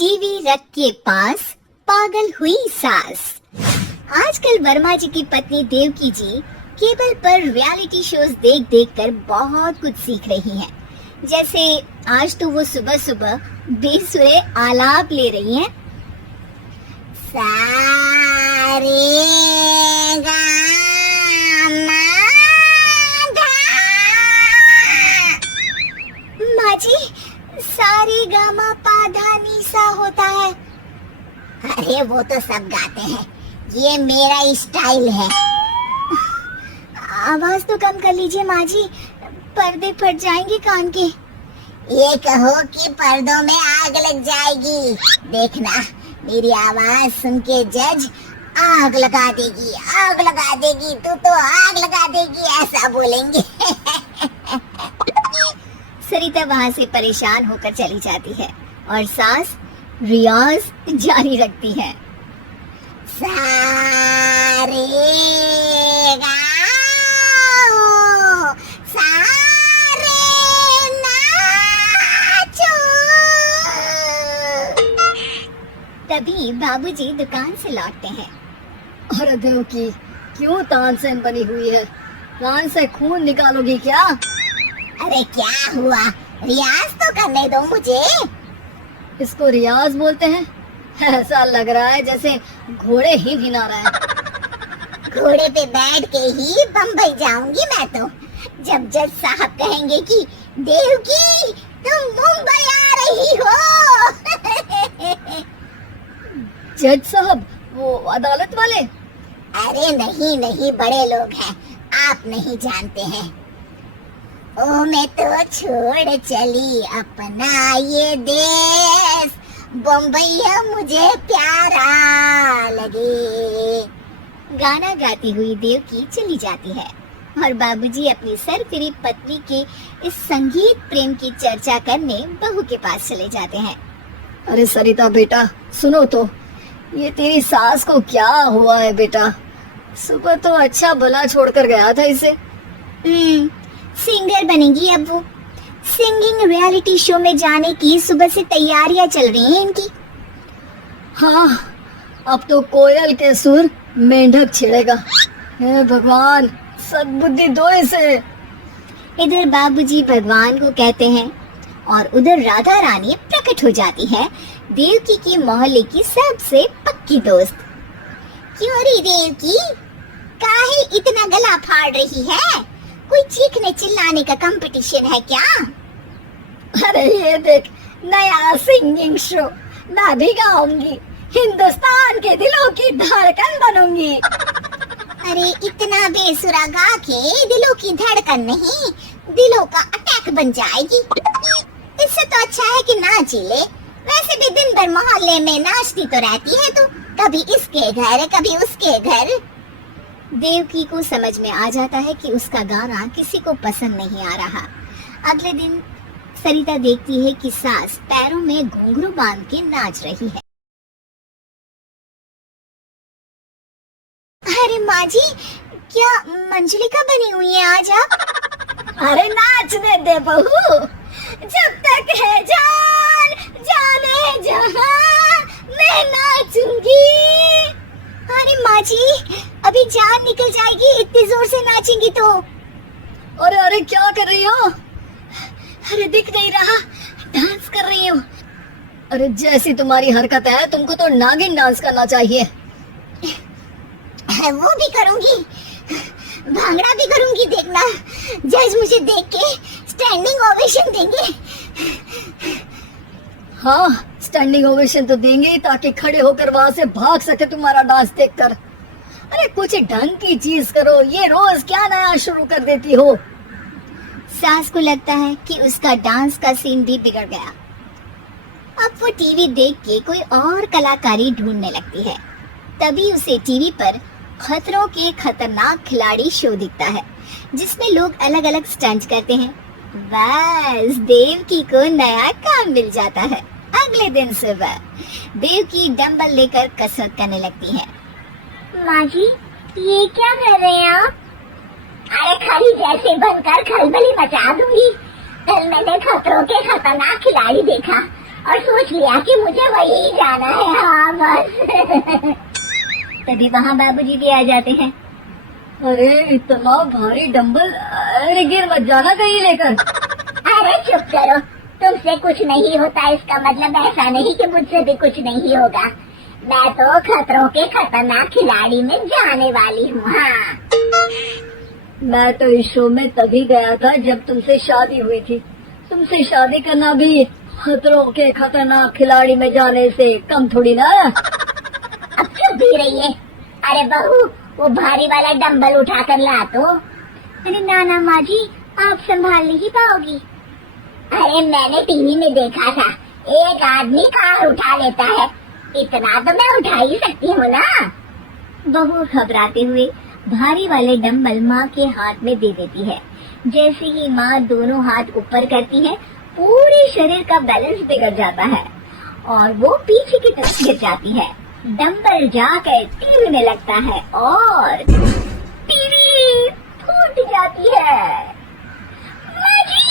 TV रख के पास पागल हुई सास। आजकल वर्मा जी की पत्नी देवकी जी केबल पर रियलिटी शोज देख देख कर बहुत कुछ सीख रही हैं। जैसे आज तो वो सुबह सुबह बेसुरे आलाप ले रही हैं। सारे माँ जी, सारे गामा पाधा नीसा होता है। अरे वो तो सब गाते हैं, ये मेरा स्टाइल है। आवाज तो कम कर लीजिए माँ जी, पर्दे फट जाएंगे कान के। ये कहो कि पर्दों में आग लग जाएगी। देखना, मेरी आवाज सुन के जज आग लगा देगी, आग लगा देगी, तू तो आग लगा देगी, ऐसा बोलेंगे। सरिता वहाँ से परेशान होकर चली जाती है और सास रियाज जारी रखती है। सारे गाओ, सारे नाचो। तभी बाबूजी दुकान से लौटते हैं। अरे देवकी, क्यों तानसेन बनी हुई है? कान से खून निकालोगी क्या? अरे क्या हुआ, रियाज तो करने दो मुझे। इसको रियाज बोलते हैं? ऐसा लग रहा है जैसे घोड़े ही भिना रहा है। घोड़े पे बैठ के ही बम्बई जाऊंगी मैं तो, जब जज साहब कहेंगे कि देवकी तुम मुंबई आ रही हो। जज साहब, वो अदालत वाले? अरे नहीं नहीं, बड़े लोग हैं, आप नहीं जानते हैं। ओ मैं तो छोड़ चली अपना ये देश, बम्बई मुझे प्यारा लगे। गाना गाती हुई देवकी चली जाती है और बाबूजी अपनी सरफिरी पत्नी के इस संगीत प्रेम की चर्चा करने बहू के पास चले जाते हैं। अरे सरिता बेटा, सुनो तो, ये तेरी सास को क्या हुआ है बेटा? सुबह तो अच्छा भला छोड़कर गया था इसे। सिंगर बनेगी अब वो। सिंगिंग रियलिटी शो में जाने की सुबह से तैयारियां चल रही हैं इनकी। हाँ, अब तो कोयल के सुर मेंढक छेड़ेगा। हे भगवान, सद्बुद्धि दो इसे। इधर बाबूजी भगवान को कहते हैं और उधर राधा रानी प्रकट हो जाती है, देवकी की मोहल्ले की सबसे पक्की दोस्त। क्यों रे देवकी, काहे इतना गला फाड़ रही है? कोई चीखने चिल्लाने का कंपटीशन है क्या? अरे ये देख, नया सिंगिंग शो, मैं भी गाऊंगी, हिंदुस्तान के दिलों की धड़कन बनूंगी। अरे इतना बेसुरा गा के दिलों की धड़कन नहीं, दिलों का अटैक बन जाएगी। इससे तो अच्छा है कि नाच ही ले। वैसे भी दिन भर मोहल्ले में नाचती तो रहती है तू, कभी इसके घर कभी उसके घर। देवकी को समझ में आ जाता है कि उसका गाना किसी को पसंद नहीं आ रहा। अगले दिन सरिता देखती है कि सास पैरों में घुंघरू बांध के नाच रही है। अरे माँ जी, क्या मंजुलिका बनी हुई है आज आप? अरे नाचने दे बहू, जब तक है जान जाने जहां मैं नाचूंगी। अरे माँ जी, अभी जान निकल जाएगी इतनी जोर से नाचेंगी तो। अरे अरे क्या कर रही हो? अरे दिख नहीं रहा, डांस कर रही हूँ। अरे जैसी तुम्हारी हरकत है, तुमको तो नागिन डांस करना चाहिए। वो भी करूंगी, भांगड़ा भी करूंगी, देखना जज मुझे देख के स्टैंडिंग ओवेशन देंगे। हाँ, स्टैंडिंग ओवेशन तो देंगे ताकि खड़े होकर वहाँ से भाग सके तुम्हारा डांस देखकर। अरे कुछ ढंग की चीज करो, ये रोज क्या नया शुरू कर देती हो? सास को लगता है कि उसका डांस का सीन भी बिगड़ गया। अब वो टीवी देख के कोई और कलाकारी ढूंढने लगती है। तभी उसे टीवी पर खतरों के खतरनाक खिलाड़ी शो दिखता है, जिसमें लोग अलग अलग स्टंट करते हैं। बस देवकी को नया काम मिल जाता है। अगले दिन सुबह देवकी डंबल लेकर कसरत करने लगती है। माँ जी, ये क्या कर रहे हैं आप? अरे खाली जैसे बनकर खलबली मचा दूंगी। कल मैंने खतरों के खतरनाक खिलाड़ी देखा और सोच लिया कि मुझे वही जाना है। हाँ बस। तभी वहाँ बाबूजी भी आ जाते हैं। अरे इतना भारी डंबल, अरे गिर मत जाना कहीं लेकर। अरे चुप करो, तुमसे कुछ नहीं होता इसका मतलब ऐसा नहीं कि मुझसे भी कुछ नहीं होगा। मैं तो खतरों के खतरनाक खिलाड़ी में जाने वाली हूँ। हाँ मैं तो इस शो में तभी गया था जब तुमसे शादी हुई थी। तुमसे शादी करना भी खतरों के खतरनाक खिलाड़ी में जाने से कम थोड़ी ना। अब चुप भी रहिए। अरे बहू, वो भारी वाला डंबल उठा कर ला तो। अरे नाना माँ जी, आप संभाल नहीं पाओगी। अरे मैंने टीवी में देखा था, एक आदमी कार उठा लेता है, इतना तो मैं उठा ही सकती हूँ ना। बहू घबराते हुए भारी वाले डंबल माँ के हाथ में दे देती है। जैसे ही माँ दोनों हाथ ऊपर करती है, पूरे शरीर का बैलेंस बिगड़ जाता है और वो पीछे की तरफ गिर जाती है। डंबल जाकर टीवी में लगता है और टीवी फूट जाती है। माँ जी,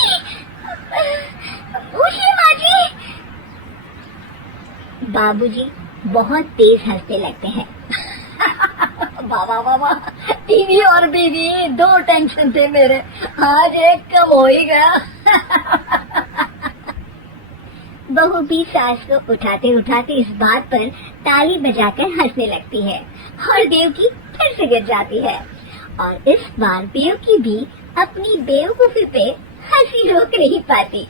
उठिए माँ जी। बाबूजी बहुत तेज हंसने लगते हैं। बाबा बाबा, टीवी और बीवी दो टेंशन थे मेरे, आज एक कम हो ही गया। बहू भी सास को उठाते उठाते इस बात पर ताली बजाकर हंसने लगती है और देवकी फिर से गिर जाती है। और इस बार देवकी भी अपनी बेवकूफी पे हंसी रोक नहीं पाती।